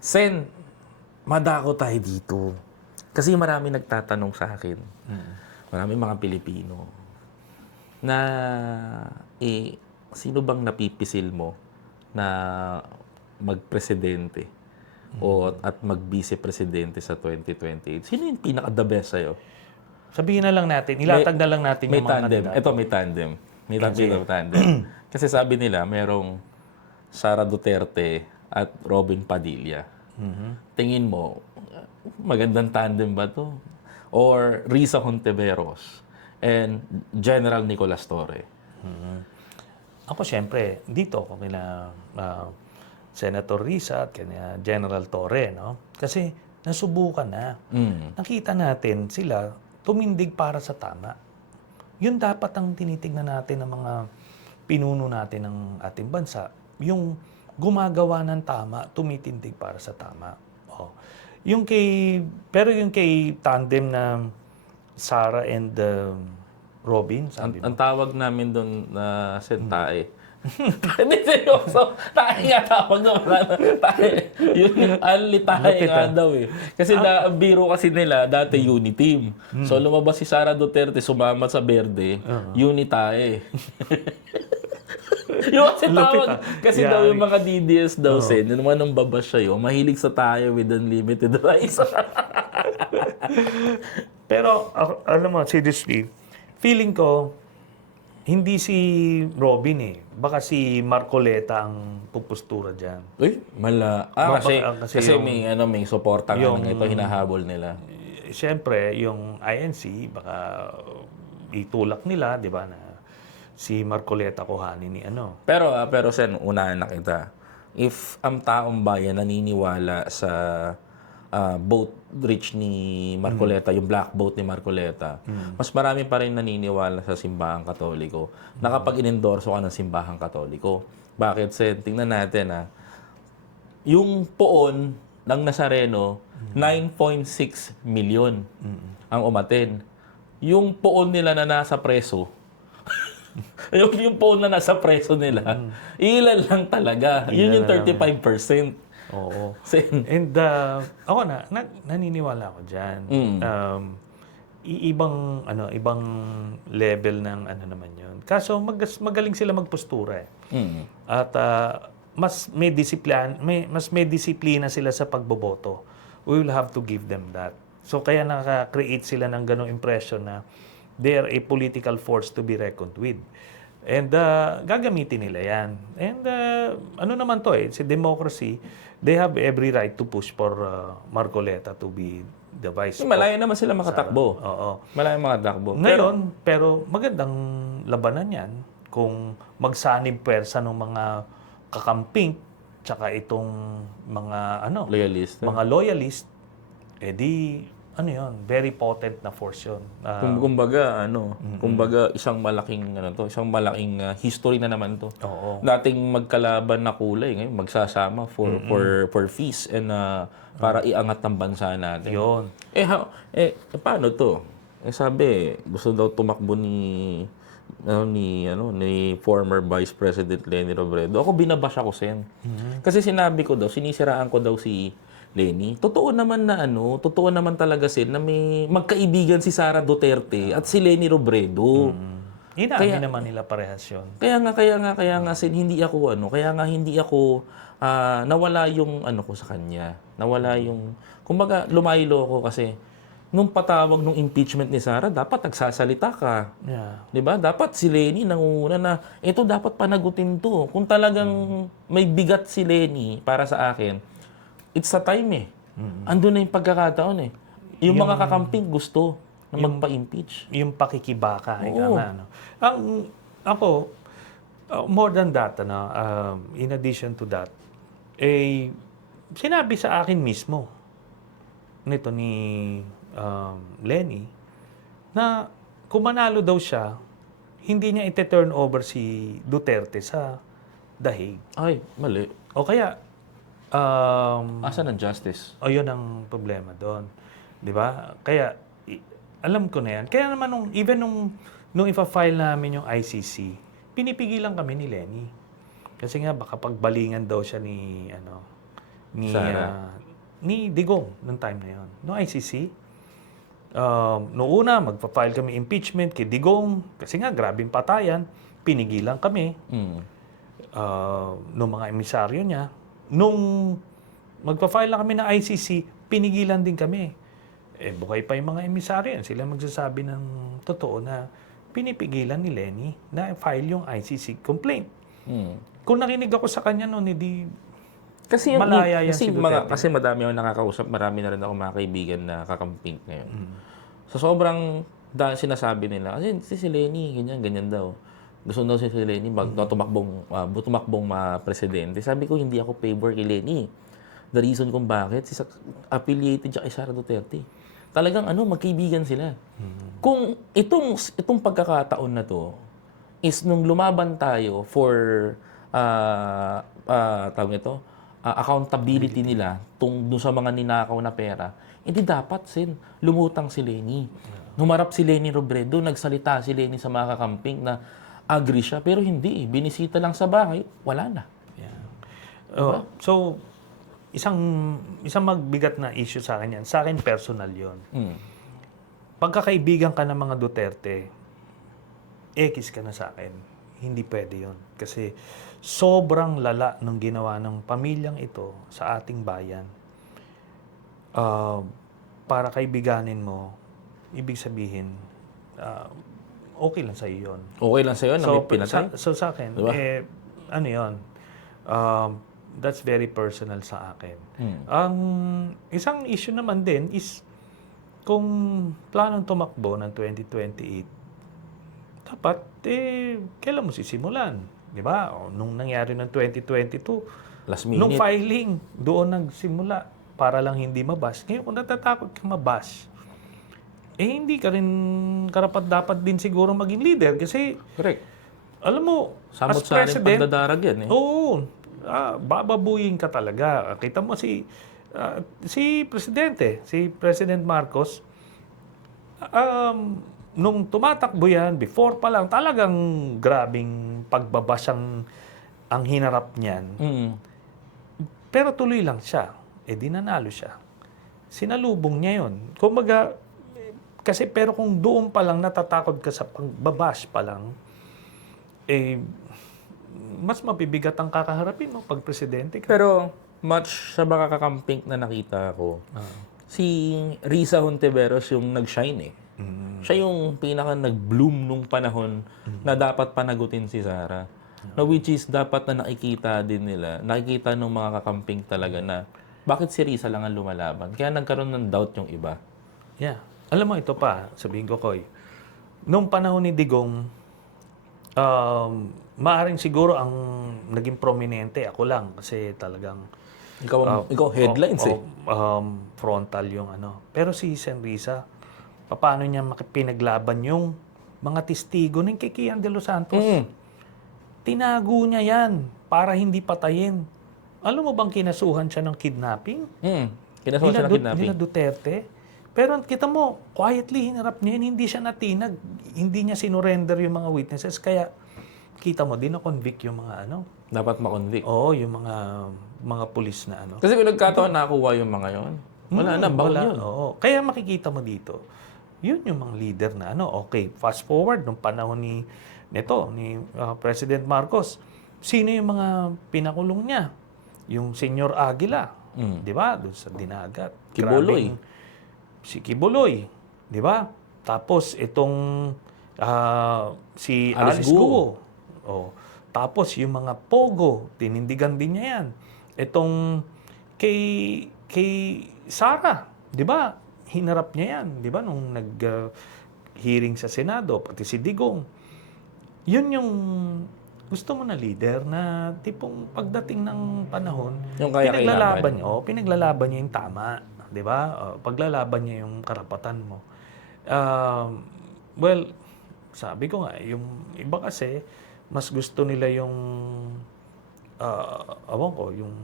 Sen, madako tayo dito. Kasi marami nagtatanong sa akin. Marami mga Pilipino na sino bang napipisil mo na magpresidente at mag-vice-presidente sa 2028? Sino yung pinaka-the best sa'yo? Sabihin na lang natin, ilatag na lang natin May yung mga tandem. kandidato. Ito, may tandem. May tandem. Kasi sabi nila, merong Sara Duterte at Robin Padilla. Tingin mo, magandang tandem ba to? Or Risa Hontiveros and General Nicolas Torre? Ako siyempre, dito ako kina Senator Risa at kina General Torre, no? Kasi nasubukan na. Nakita natin sila tumindig para sa tama. Yun dapat ang tinitingnan natin ng mga pinuno natin ng ating bansa. Yung gumagawa ng tama, tumitindig para sa tama. Oh. Pero yung kay tandem na Sarah and Robin, sabi mo. Ang tawag namin doon na sentae. Hindi, seryoso. Tayo nga tawag naman. Yung ali tayo nga daw eh. Kasi biro kasi nila, dati Uniteam. So lumabas si Sara Duterte, sumama sa Verde, Unitae. Yung kasi tawag, kasi daw yung mga DDS daw, Sen, yung mga nang babas siya yun, mahilig sa tayo with unlimited rice. Pero, alam mo, seriously, feeling ko, hindi si Robin eh. Baka si Marcoleta ang pupustura dyan. Uy, mala. Kasi may suporta nga ng ito, hinahabol nila. Siyempre, yung INC, baka itulak nila, di ba, na si Marcoleta kuhanin ni ano. Pero Sen, unahan na kita. If ang taong bayan naniniwala sa vote reach ni Marcoleta, yung black vote ni Marcoleta, mas marami pa rin naniniwala sa simbahang katoliko na kapag inendorso ka ng simbahang katoliko. Bakit, Sen? Tingnan natin yung poon ng Nazareno, 9.6 million ang umaten. Yung poon nila na nasa preso, yung poon na nasa preso nila, ilan lang talaga. Yun yung 35%. Oo. Sen. And ako naniniwala ako diyan. Ibang level ng ano naman 'yun. Kaso magaling sila magpostura eh. At mas may disiplina sila sa pagboboto. We will have to give them that. So kaya naka-create sila ng ganong impression na they are a political force to be reckoned with. And gagamitin nila yan. And ano naman to it's a democracy. They have every right to push for Marcoleta to be the vice. Malayo naman sila makatakbo. Oo. Malayo makatakbo. Ngayon, pero magandang labanan yan kung magsanib pwersa ng mga kakamping tsaka itong mga loyalist, edi very potent na force yun. Kumbaga isang malaking history na naman to. Oo. Dating magkalaban na kulay, ngayon magsasama for peace and para iangat ang bansa natin. Yun. Paano to? Sabi, gusto daw tumakbo ni former Vice President Leni Robredo. Ako binabash ako, Sen. Kasi sinabi ko daw, sinisiraan ko daw si Leni. Totoo naman talaga, Sen, na may magkaibigan si Sara Duterte at si Leni Robredo. Inamin naman nila parehas yun. Kaya nga, Sen, hindi ako nawala yung ko sa kanya. Nawala yung, kumbaga, lumaylo ko kasi nung patawag nung impeachment ni Sara, dapat nagsasalita ka. Yeah. 'Di ba? Dapat si Leni nangunguna na ito dapat panagutin to. Kung talagang may bigat si Leni para sa akin, it's a time eh. Andun na yung pagkakataon eh. Yung mga kakamping gusto na magpa-impeach. Yung pakikibaka. Oo. Ako, more than that, in addition to that, sinabi sa akin mismo nito ni Leni na kung manalo daw siya, hindi niya ite-turn over si Duterte sa dahig. Ay, mali. O kaya, Asan ang justice? yun ang problema doon. Di ba? Kaya, alam ko na yan. Kaya naman, even nung ipa-file namin yung ICC, pinipigilan kami ni Leni. Kasi nga, baka pagbalingan daw siya Sara. Ni Digong noong time na yon. No ICC. Noong una, magpa-file kami impeachment kay Digong kasi nga grabing patayan. Pinigilan kami nung mga emisaryo niya. Nung magpa-file na kami ng ICC, pinigilan din kami. Buhay pa yung mga emisaryo yan. Sila magsasabi ng totoo na pinipigilan ni Lenny na file yung ICC complaint. Kung nakinig ako sa kanya noon, hindi Kasi yung, malaya yan kasi, si Duterte. kasi madami akong nakakausap, marami na rin ako mga kaibigan na kakamping ngayon. So sobrang sinasabi nila, kasi si Lenny, ganyan daw. Gusto daw si Lenny tumakbong presidente. Sabi ko, hindi ako favor kay Lenny. The reason kung bakit, affiliated siya kay Sara Duterte. Talagang magkaibigan sila. Kung itong pagkakataon na to, is nung lumaban tayo for tawag ito, accountability nila dun sa mga ninakaw na pera, hindi dapat lumutang si Lenny. Humarap si Lenny Robredo, nagsalita si Lenny sa mga kakamping na agree siya, pero hindi. Binisita lang sa bahay, wala na. Yeah. So, isang magbigat na issue sa akin yan. Sa akin, personal yon. Pagkakaibigan ka ng mga Duterte, ekis ka na sa akin. Hindi pwede yon. Kasi sobrang lala ng ginawa ng pamilyang ito sa ating bayan. Para kaibiganin mo, ibig sabihin, okay lang sa iyo yun. Okay lang sa'yo na may pinatay? So sa akin, diba? ano yun, that's very personal sa akin. Ang isang issue naman din is, kung planong tumakbo ng 2028, dapat, kailan mo sisimulan? Di ba? Nung nangyari ng 2022, Last minute. nung filing, doon nagsimula para lang hindi mabash. Ngayon, kung natatakot kang mabash, hindi ka rin karapat-dapat din siguro maging leader kasi, Correct. alam mo, Samot as sa rin president, pagdadarag yan oo, bababuyin ka talaga. Kita mo si Presidente, si President Marcos, nung tumatakbo yan, before pa lang, talagang grabing pagbabas ang hinarap niyan. Pero tuloy lang siya. Di nanalo siya. Sinalubong niya yun. Kumbaga, kasi pero kung doon pa lang natatakot ka sa pagbabash pa lang, mas mabibigat ang kakaharapin mo pag presidente ka. Pero, much sa mga kakamping na nakita ko, si Risa Hontiveros yung nag-shine Siya yung pinaka nag-bloom nung panahon na dapat panagutin si Sara. Na which is dapat na nakikita din nila, nakikita ng mga kakamping talaga na bakit si Risa lang ang lumalaban. Kaya nagkaroon ng doubt yung iba. Yeah. Alam mo, ito pa, sabihin ko, Koy. Nung panahon ni Digong, maaring siguro ang naging prominente, ako lang, kasi talagang Ikaw headlines frontal yung ano. Pero si Sen Risa, paano niya pinaglaban yung mga testigo ng kay Kian de los Santos? Tinago niya yan para hindi patayin. Alam mo bang kinasuhan siya ng kidnapping? Kinasuhan siya ng kidnapping. Nila Duterte. Pero kita mo, quietly hinarap niya yun. Hindi siya natinag. Hindi niya sinurrender yung mga witnesses. Kaya kita mo, din na-convict yung mga ano. Dapat ma-convict. Oo, yung mga pulis na ano. Kasi kung nagkataon nakuha yung mga yon, wala na, bawal yun. Oo. Kaya makikita mo dito, yun yung mga leader na ano. Okay, fast forward nung panahon ni President Marcos. Sino yung mga pinakulong niya? Yung Senyor Aguila, di ba? Doon sa Dinagat. Kibuloy. Si Kibuloy, di ba? Tapos itong si Alice Guo. Oh. Tapos yung mga Pogo, tinindigan din niya yan. Itong kay Sara, di ba? Hinarap niya yan, di ba? Nung nag-hearing sa Senado, pati si Digong. Yun yung gusto mo na leader na tipong pagdating ng panahon, yung kaya pinaglalaban niya. Pinaglalaban niya yung tama, 'di ba? Paglalaban niya yung karapatan mo. Well, sabi ko nga, yung iba kasi mas gusto nila yung yung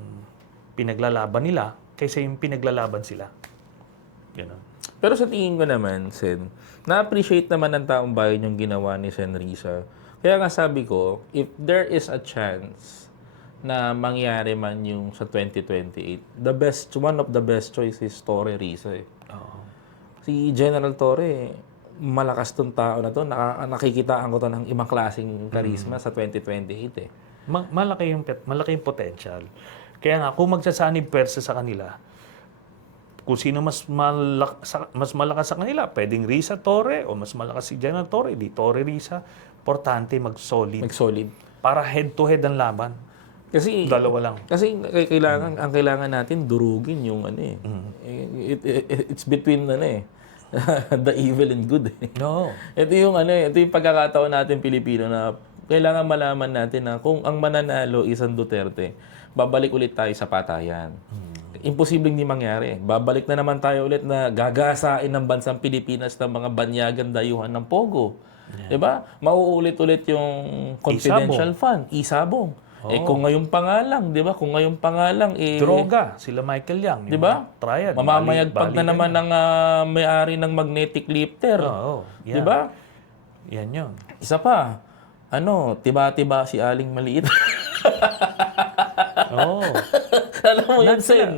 pinaglalaban nila kaysa yung pinaglalaban sila. Ganun. Pero sa tingin ko naman, Sen, na-appreciate naman ng taong bayan yung ginawa ni Sen Risa. Kaya nga sabi ko, if there is a chance na mangyari man yung sa 2028, one of the best choice is Torre Risa eh. Oo. Si General Torre, malakas tong tao na to. Nakikitaan ko to ng ibang klaseng karisma sa 2028 eh. Malaki yung potential. Kaya nga, kung magsasanib pwersa sa kanila, kung sino mas malakas sa kanila, pwedeng Risa Torre o mas malakas si General Torre, di Torre Risa. Importante mag-solid. Mag-solid. Para head-to-head ang laban. Kasi Dalawa lang. Kasi ang kailangan natin durugin yung ano eh. It's between the evil and good eh. No. Ito yung pagkakataon natin Pilipino na kailangan malaman natin na kung ang mananalo isang Duterte, babalik ulit tayo sa patayan. Imposibleng di mangyari. Babalik na naman tayo ulit na gagasain ng bansang Pilipinas ng mga banyagan dayuhan ng Pogo. Yeah. 'Di ba? Mauulit-ulit yung confidential fund, isabong. Kung ngayon pa nga lang, 'di ba? Kung ngayon pa nga lang droga, sila Michael Yang, 'di ba? Triad. Mamamayagpag na naman ng may-ari ng magnetic lifter. Yeah. 'Di ba? Yan 'yon. Isa pa. Tiba-tiba si Aling Maliit. Alam mo yun, Sen.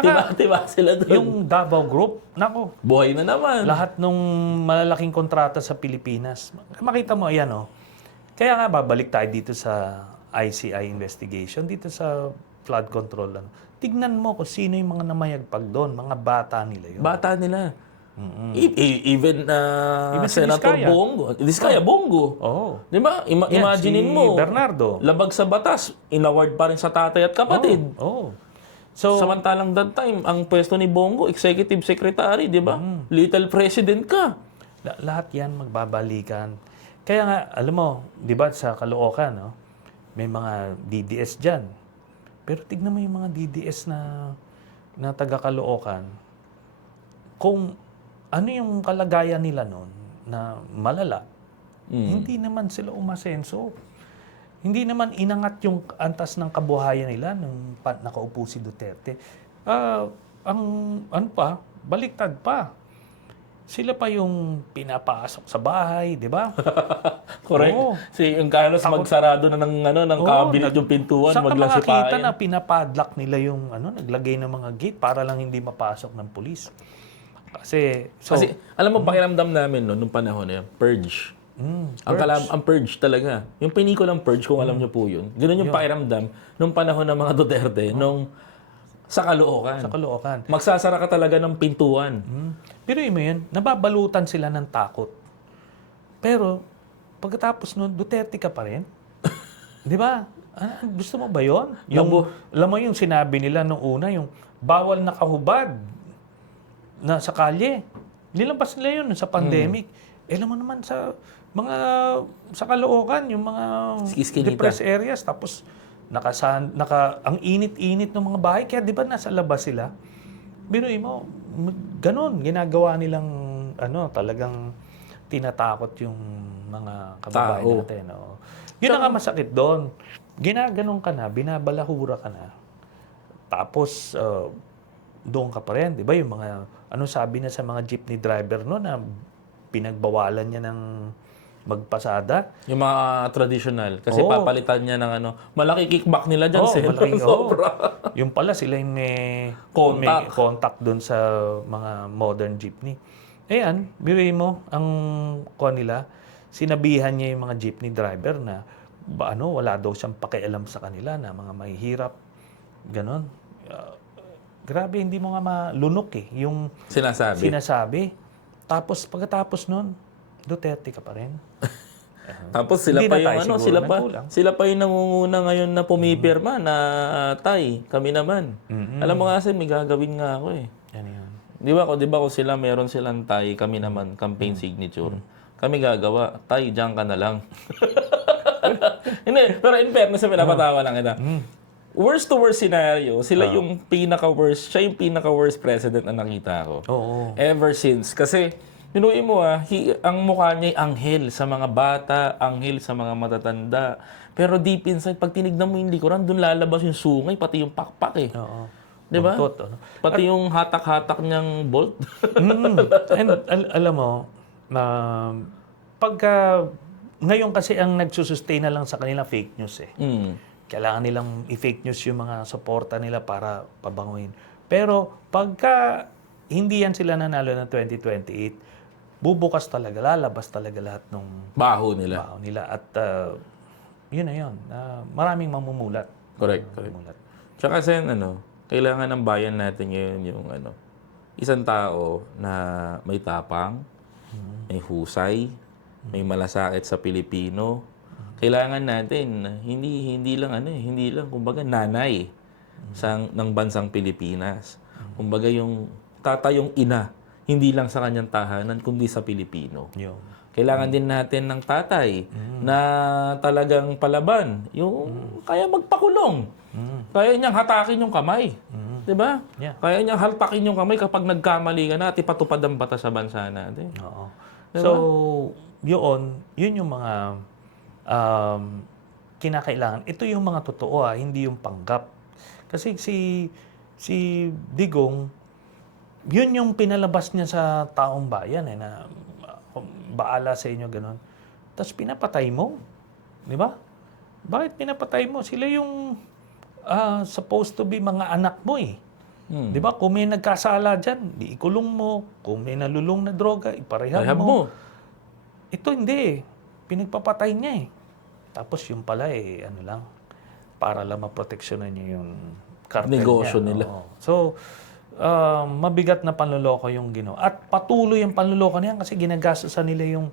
Tiba-tiba sila doon. Yung Davao Group, nako. Buhay na naman. Lahat nung malalaking kontrata sa Pilipinas. Makita mo, ayan Kaya nga, babalik tayo dito sa ICI investigation, dito sa flood control. Tignan mo kung sino yung mga namayagpag doon. Mga bata nila yun. Bata nila. Even si Senator Diskaya. Bongo. Diskaya, Bongo. Di ba? Imaginein si mo. Bernardo. Labag sa batas, inaward pa rin sa tatay at kapatid. So, samantalang that time, ang pwesto ni Bongo, executive secretary, di ba? Little president ka. Lahat yan magbabalikan. Kaya nga, alam mo, di ba sa Caloocan, may mga DDS dyan. Pero tignan mo yung mga DDS na taga Caloocan. Kung ano yung kalagayan nila noon na malala, hindi naman sila umasenso. Hindi naman inangat yung antas ng kabuhayan nila nung nakaupo si Duterte. Baliktad pa. Sila pa yung pinapasok sa bahay, di ba? Correct. Yung Carlos magsarado na ng cabinet yung pintuan, saan ka makakita maglasipain. na pinapadlock nila yung naglagay ng mga gate para lang hindi mapasok ng pulis. Kasi alam mo, pakiramdam namin nung panahon na purge. Ang purge talaga. Yung pinikulang purge, kung alam nyo po yun. Ganun yung pakiramdam nung panahon ng mga Duterte, sa Caloocan. Sa Caloocan. Magsasara ka talaga ng pintuan. Pero mo yun, nababalutan sila ng takot. Pero, pagkatapos nun, Duterte ka pa rin. Di ba? Gusto mo ba yun? Alam mo yung sinabi nila nung una, yung bawal nakahubad na sa kalye. Nilampas nila yun sa pandemic. Alam mo naman sa Caloocan, yung mga depressed areas, tapos ang init-init ng mga bahay, kaya di ba nasa labas sila? Biruin mo, ganun, ginagawa nilang, talagang tinatakot yung mga kababayan natin. Yun ang masakit doon. Ginaganon ka na, binabalahura ka na. Tapos, doon ka pa rin, di ba? Yung mga, sabi na sa mga jeepney driver no na pinagbawalan niya ng magpasada. Yung mga traditional. Kasi papalitan niya ng malaki kickback nila dyan. Yung pala sila yung may contact doon sa mga modern jeepney. Ayan, biruin mo, ang nila, sinabihan niya yung mga jeepney driver na wala daw siyang pakialam sa kanila na mga mahihirap. Ganon. Grabe, hindi mo nga malunok yung sinasabi. Tapos, pagkatapos nun, Duterte ka pa rin. Tapos sila pa yung nangunguna ngayon na pumipirma na tay, kami naman. Alam mo kasi may gagawin nga ako eh. Yan. Di ba kung sila meron silang tay, kami naman campaign signature. Kami gagawa, tay, diyan ka na lang. Hindi, pero in fairness, pinapatawa lang kita. Worst to worst scenario, sila yung pinaka-worst, siya yung pinaka-worst president na nakita ko. Ever since. Kasi, pinuwi mo ang mukha niya ay anghel sa mga bata, anghel sa mga matatanda. Pero deep inside, pag tinignan mo yung likuran, doon lalabas yung sungay, pati yung pakpak eh. Di ba? Pati yung hatak-hatak niyang bolt. And alam mo, pagka, ngayon kasi ang nagsusustain na lang sa kanila fake news eh. kailangan nilang i-fake news yung mga suporta nila para pabanguhin. Pero pagka hindi yan sila nanalo ng 2028, bubukas talaga, lalabas talaga lahat ng Baho nila. baon nila. At yun na yun. Maraming mamumulat. Correct. Mamumulat. Tsaka sen, kailangan ng bayan natin ngayon yung isang tao na may tapang, may husay, may malasakit sa Pilipino. Kailangan natin hindi lang kumbaga nanay ng bansang Pilipinas. Kumbaga yung tatayong ina, hindi lang sa kanyang tahanan kundi sa Pilipino. Yun. Kailangan din natin ng tatay na talagang palaban, yung kaya magpakulong. Kaya niyang hatakin yung kamay. 'Di ba? Yeah. Kaya niyang haltakin yung kamay kapag nagkamali ka na at ipatupad ang batas sa bansa natin. Oo. Diba? So, yun yung mga kinakailangan. Ito yung mga totoo, hindi yung panggap. Kasi si Digong, yun yung pinalabas niya sa taong bayan na baala sa inyo, ganun. Tapos pinapatay mo. Di ba? Bakit pinapatay mo? Sila yung supposed to be mga anak mo eh. Di ba? Kung may nagkasala dyan, ikulong mo. Kung may nalulong na droga, iparehab Rehab mo. mo. Ito hindi eh. Pinagpapatay niya eh. Tapos yung pala lang, para lang maproteksyonan niya yung cartel Negosyo niya. nila. Oo. So, mabigat na panloloko yung ginawa. At patuloy yung panloloko niya kasi ginagastosan nila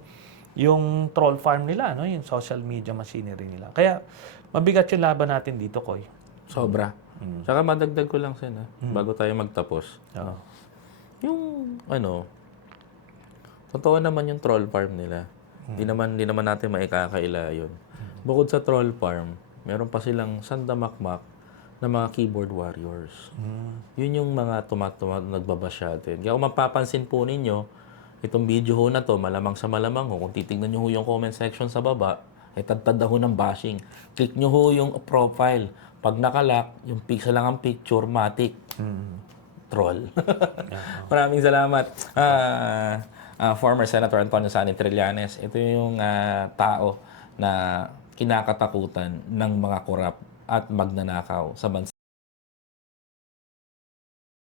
yung troll farm nila, yung social media machinery nila. Kaya, mabigat yung laban natin dito, Koy. Sobra. Tsaka madagdag ko lang sen, bago tayo magtapos. Oo. Yung totoo naman yung troll farm nila. Di naman natin maikakaila yun. Bukod sa troll farm, meron pa silang sandamakmak na mga keyboard warriors. Yun yung mga nagbabash natin. Kaya kung mapapansin po ninyo, itong video ho na to, malamang sa malamang ho, kung titignan nyo ho yung comment section sa baba, ay tad-tad ho ng bashing. Click nyo ho yung profile. Pag nakalak, yung pixel lang ang picture, matic. Troll. Maraming salamat. Former Senator Antonio Sani Trillanes. Ito yung tao na kinakatakutan ng mga korap at magnanakaw sa bansa.